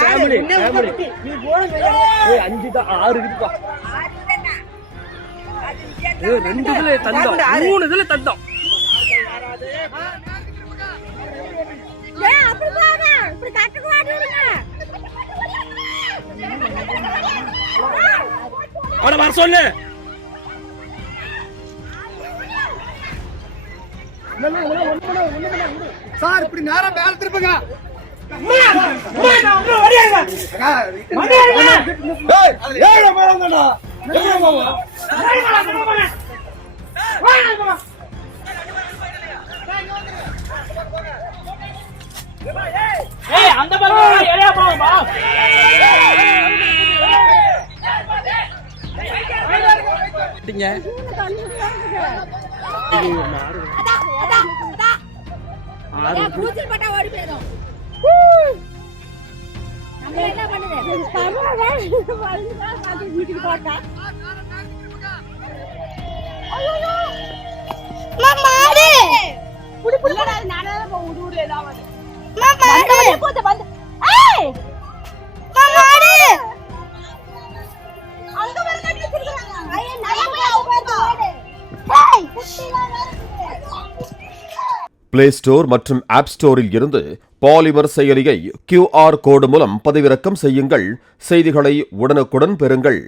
Family ஏய் 5 தான் 6 இருக்குப்பா. 2 இதுல தந்தம் 3 இதுல தந்தம். ஏய் அப்படி போங்க இப்படி கட்டுக்கு வாடுங்க. அவன வர சொல்லு. சார் இப்படி நேரா மேல திருப்புங்க. அந்த பக்கம் ஏரியா போங்கப்பா. டிங்க பூஜை பட்டா ஓடி போயிடும். நம்ம என்ன பண்ணுது வீட்டுக்கு போட்டா மாமாடு புடி புடிடா நானே ஊரு ஏதாவது மாமாடு போத வந்து ஏய் மாமாடு அங்க வர கட்டி வச்சிருக்காங்க. ஐயே நான் போய் உட்கார்ந்து ஓடு. ஏய் குட்டில வருது. பிளே ஸ்டோர் மற்றும் ஆப் ஸ்டோரில் இருந்து பாலிமர் செயலியை QR கோடு மூலம் பதிவிறக்கம் செய்யுங்கள். செய்திகளை உடனுக்குடன் பெறுங்கள்.